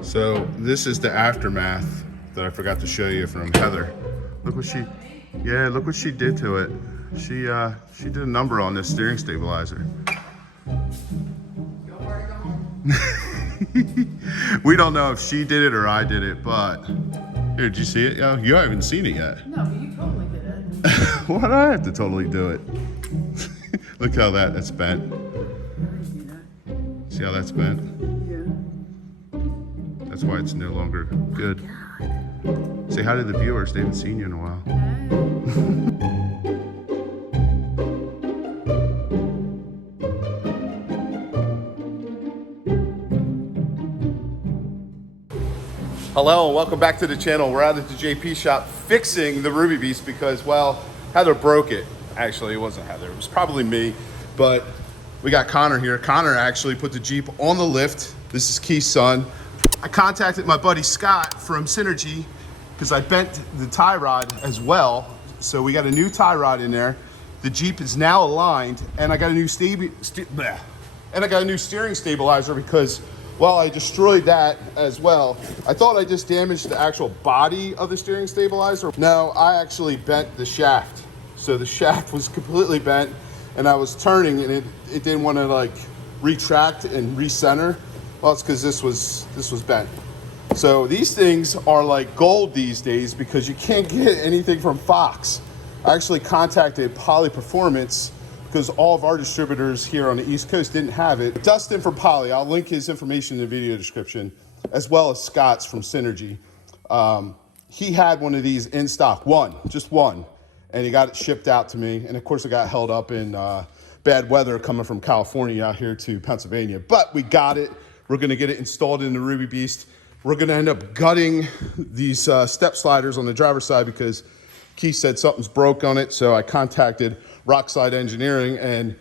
So this is the aftermath that I forgot to show you from Heather. Look what she did to it. She did a number on this steering stabilizer. We don't know if she did it or I did it, but here, did you see it? Oh, you haven't seen it yet. No, but you totally did it. Why do I have to totally do it? Look how that's bent. See how that's bent? Yeah. That's why it's no longer good. Say hi to the viewers. They haven't seen you in a while. Hello and welcome back to the channel. We're out at the JP shop fixing the RUBIBEAST because, well, Heather broke it. Actually, it wasn't Heather. It was probably me. But we got Connor here. Connor actually put the Jeep on the lift. This is Keith's son. I contacted my buddy Scott from Synergy because I bent the tie rod as well. So we got a new tie rod in there. The Jeep is now aligned, and I got a new steering stabilizer because, well, I destroyed that as well. I thought I just damaged the actual body of the steering stabilizer. No, I actually bent the shaft. So the shaft was completely bent, and I was turning, and it didn't want to like retract and recenter. Well, it's because this was bent. So these things are like gold these days because you can't get anything from Fox. I actually contacted Poly Performance because all of our distributors here on the East Coast didn't have it. Dustin from Poly, I'll link his information in the video description, as well as Scott's from Synergy. He had one of these in stock, just one, and he got it shipped out to me. And of course, it got held up in bad weather coming from California out here to Pennsylvania. But we got it. We're gonna get it installed in the RUBIBEAST. We're gonna end up gutting these step sliders on the driver's side because Keith said something's broke on it. So I contacted Rockslide Engineering, and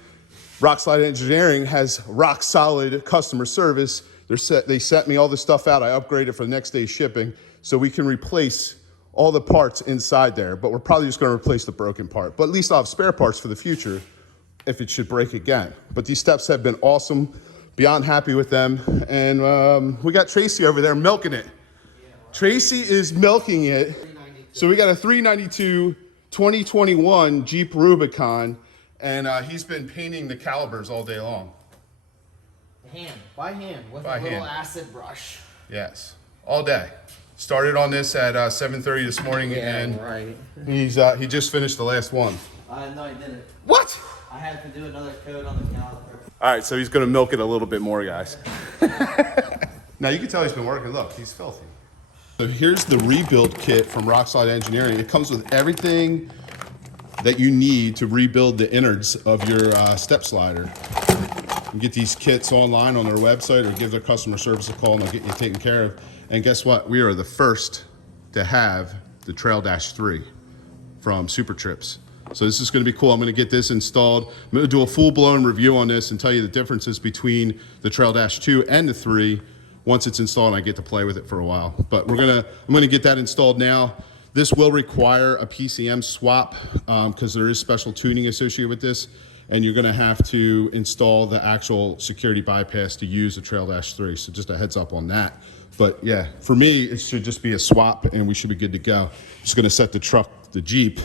Rockslide Engineering has rock solid customer service. They sent me all the stuff out. I upgraded for the next day shipping so we can replace all the parts inside there, but we're probably just gonna replace the broken part. But at least I'll have spare parts for the future if it should break again. But these steps have been awesome, beyond happy with them. And we got Tracy over there milking it. Tracy is milking it. So we got a 392 2021 Jeep Rubicon, and he's been painting the calipers all day long. By hand, with a little acid brush. Yes, all day. Started on this at 7:30 this morning, and right. he just finished the last one. No, I didn't. What? I had to do another coat on the caliper. All right, so he's gonna milk it a little bit more, guys. Now you can tell he's been working. Look, he's filthy. So here's the rebuild kit from Rockslide Engineering. It comes with everything that you need to rebuild the innards of your step slider. You can get these kits online on their website or give their customer service a call and they'll get you taken care of. And guess what? We are the first to have the Trail Dash 3 from SuperChips. So this is gonna be cool. I'm gonna get this installed. I'm gonna do a full-blown review on this and tell you the differences between the Trail Dash 2 and the 3. Once it's installed, I get to play with it for a while. But I'm gonna get that installed now. This will require a PCM swap because there is special tuning associated with this, and you're gonna have to install the actual security bypass to use the Trail Dash 3. So just a heads up on that. But yeah, for me, it should just be a swap and we should be good to go. Just gonna set the Jeep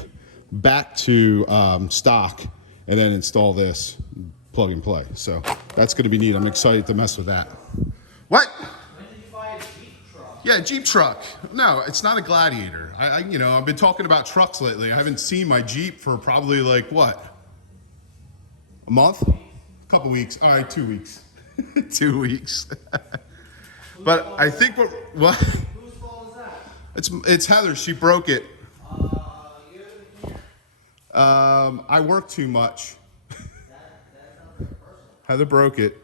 back to stock and then install this, plug and play. So that's gonna be neat. I'm excited to mess with that. What? When did you buy a Jeep truck? Yeah, Jeep truck. No, it's not a Gladiator. I've been talking about trucks lately. I haven't seen my Jeep for probably like what? A month? A couple weeks. All right, 2 weeks. 2 weeks. But I think what? Whose fault is that? It's Heather. She broke it. You? I work too much. That's not personal. Heather broke it.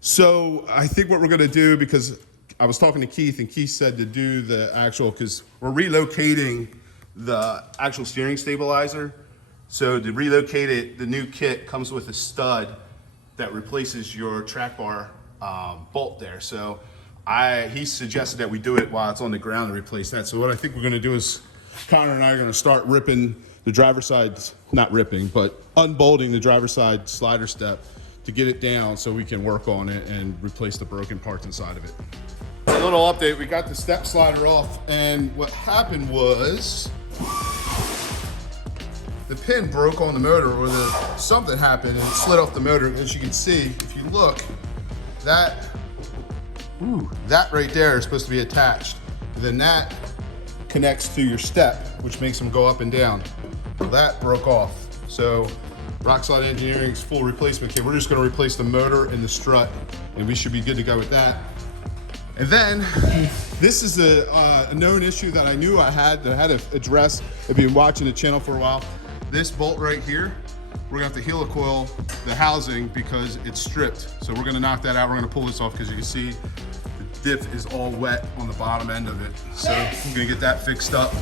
So I think what we're gonna do, because I was talking to Keith and Keith said to do the actual, because we're relocating the actual steering stabilizer. So to relocate it, the new kit comes with a stud that replaces your track bar bolt there. So he suggested that we do it while it's on the ground and replace that. So what I think we're gonna do is Connor and I are gonna start ripping the driver's side, not ripping, but unbolting the driver's side slider step to get it down so we can work on it and replace the broken parts inside of it. little update. We got the step slider off, and what happened was the pin broke on the motor, or something happened and it slid off the motor. As you can see, if you look, that right there is supposed to be attached. And then that connects to your step, which makes them go up and down. Well, that broke off. So Rockslide Engineering's full replacement kit. We're just gonna replace the motor and the strut, and we should be good to go with that. And then, this is a known issue that I knew I had to address. I've been watching the channel for a while. This bolt right here, we're gonna have to helicoil the housing because it's stripped. So we're gonna knock that out. We're gonna pull this off because you can see the diff is all wet on the bottom end of it. So we're gonna get that fixed up.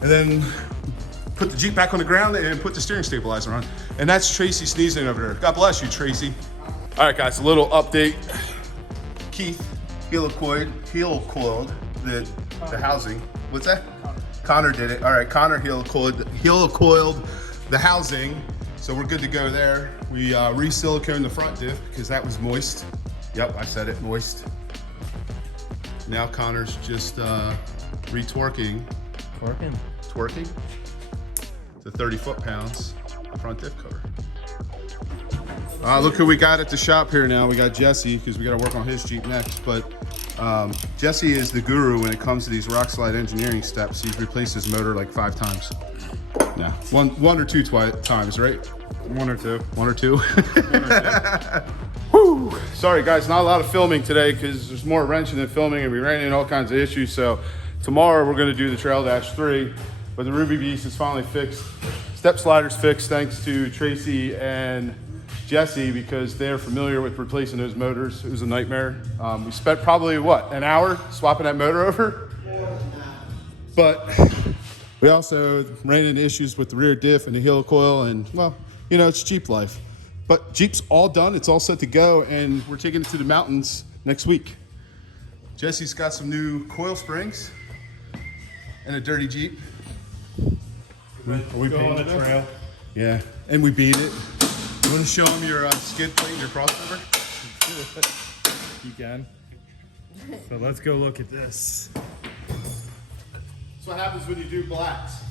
And then put the Jeep back on the ground and put the steering stabilizer on. And that's Tracy sneezing over there. God bless you, Tracy. All right, guys, a little update. Keith helicoiled the housing. What's that? Connor did it. All right, Connor helicoiled the housing. So we're good to go there. We re-siliconed the front diff because that was moist. Yep, I said it, moist. Now Connor's just re-torquing. Twerking? To 30 foot-pounds front diff cover. Look who we got at the shop here now. We got Jesse, because we got to work on his Jeep next. But Jesse is the guru when it comes to these Rockslide engineering steps. He's replaced his motor like 5 times. Yeah, one or two times, right? One or two. One or two. Woo! Sorry guys, not a lot of filming today because there's more wrenching than filming, and we ran into all kinds of issues. So tomorrow we're going to do the Trail Dash 3, but the RUBIBEAST is finally fixed. Step slider's fixed thanks to Tracy and Jesse because they're familiar with replacing those motors. It was a nightmare. We spent probably, what, an hour swapping that motor over? But we also ran into issues with the rear diff and the helicoil, and well, you know, it's Jeep life. But Jeep's all done, it's all set to go, and we're taking it to the mountains next week. Jesse's got some new coil springs and a dirty Jeep. Are we painting the trail? Yeah, and we beat it. You want to show them your skid plate and your crossover? You can. So let's go look at this. That's what happens when you do blacks.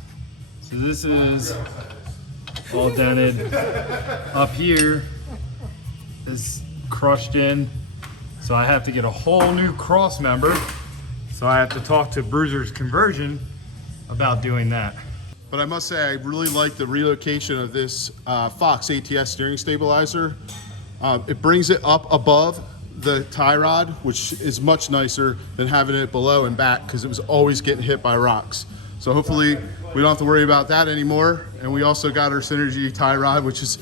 So this is all dented. Up here is crushed in. So I have to get a whole new cross member. So I have to talk to Bruiser's Conversion about doing that. But I must say, I really like the relocation of this Fox ATS Steering Stabilizer. It brings it up above the tie rod, which is much nicer than having it below and back because it was always getting hit by rocks. So hopefully we don't have to worry about that anymore. And we also got our Synergy tie rod, which is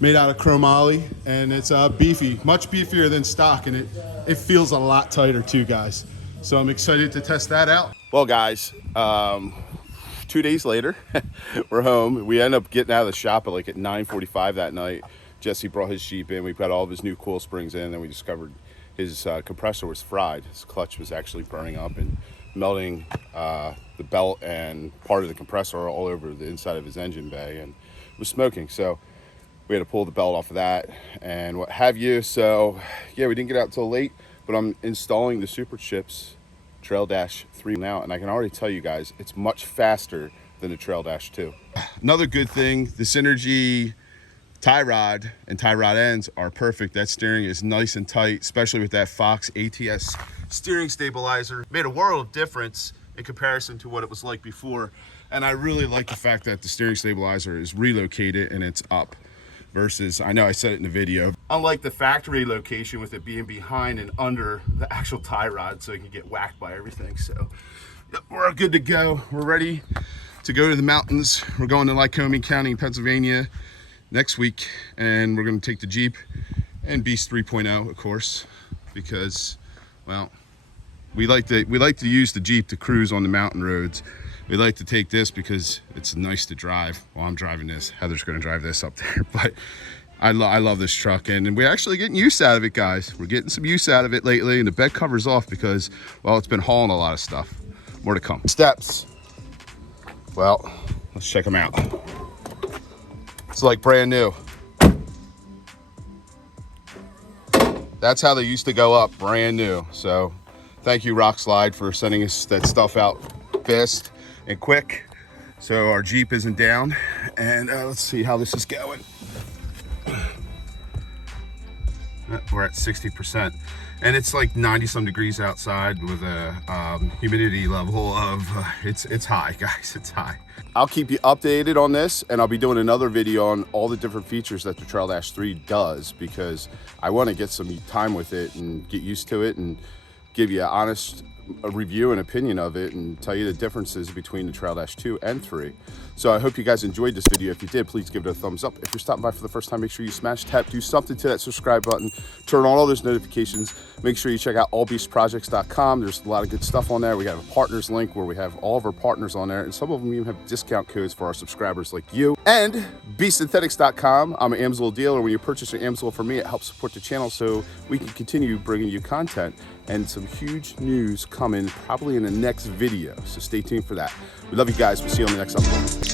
made out of chromoly, and it's beefy, much beefier than stock, and it feels a lot tighter too, guys. So I'm excited to test that out. Well, guys, 2 days later, we're home. We ended up getting out of the shop at 9:45 that night. Jesse brought his Jeep in. We put all of his new coil springs in, and we discovered his compressor was fried. His clutch was actually burning up and melting the belt and part of the compressor all over the inside of his engine bay, and it was smoking. So we had to pull the belt off of that and what have you. So yeah, we didn't get out till late, but I'm installing the SuperChips Trail Dash 3 now, and I can already tell you guys it's much faster than the Trail Dash 2. Another good thing, the Synergy tie rod and tie rod ends are perfect. That steering is nice and tight, especially with that Fox ATS Steering Stabilizer. Made a world of difference in comparison to what it was like before, and I really like the fact that the steering stabilizer is relocated and it's up. Versus, I know I said it in the video, unlike the factory location with it being behind and under the actual tie rod so it can get whacked by everything. So yep, we're good to go. We're ready to go to the mountains. We're going to Lycoming County, Pennsylvania next week, and we're going to take the Jeep and Beast 3.0, of course, because, well, we like to use the Jeep to cruise on the mountain roads. We like to take this because it's nice to drive. Well, I'm driving this. Heather's going to drive this up there. But I love this truck. And we're actually getting use out of it, guys. We're getting some use out of it lately. And the bed cover's off because, well, it's been hauling a lot of stuff. More to come. Steps. Well, let's check them out. It's like brand new. That's how they used to go up, brand new. So Thank you, Rock Slide, for sending us that stuff out fast and quick, so our Jeep isn't down. And let's see how this is going. We're at 60%, and it's like 90 some degrees outside with a humidity level of it's high, guys. It's high. I'll keep you updated on this, and I'll be doing another video on all the different features that the Trail Dash 3 does, because I want to get some time with it and get used to it and give you an honest review and opinion of it and tell you the differences between the Trail Dash 2 and 3. So I hope you guys enjoyed this video. If you did, please give it a thumbs up. If you're stopping by for the first time, make sure you smash, tap, do something to that subscribe button, turn on all those notifications. Make sure you check out allbeastprojects.com. There's a lot of good stuff on there. We got a partners link where we have all of our partners on there, and some of them even have discount codes for our subscribers like you. And beastsynthetics.com. I'm an AMSOIL dealer. When you purchase an AMSOIL from me, it helps support the channel so we can continue bringing you content, and some huge news coming probably in the next video. So stay tuned for that. We love you guys. We'll see you on the next upload.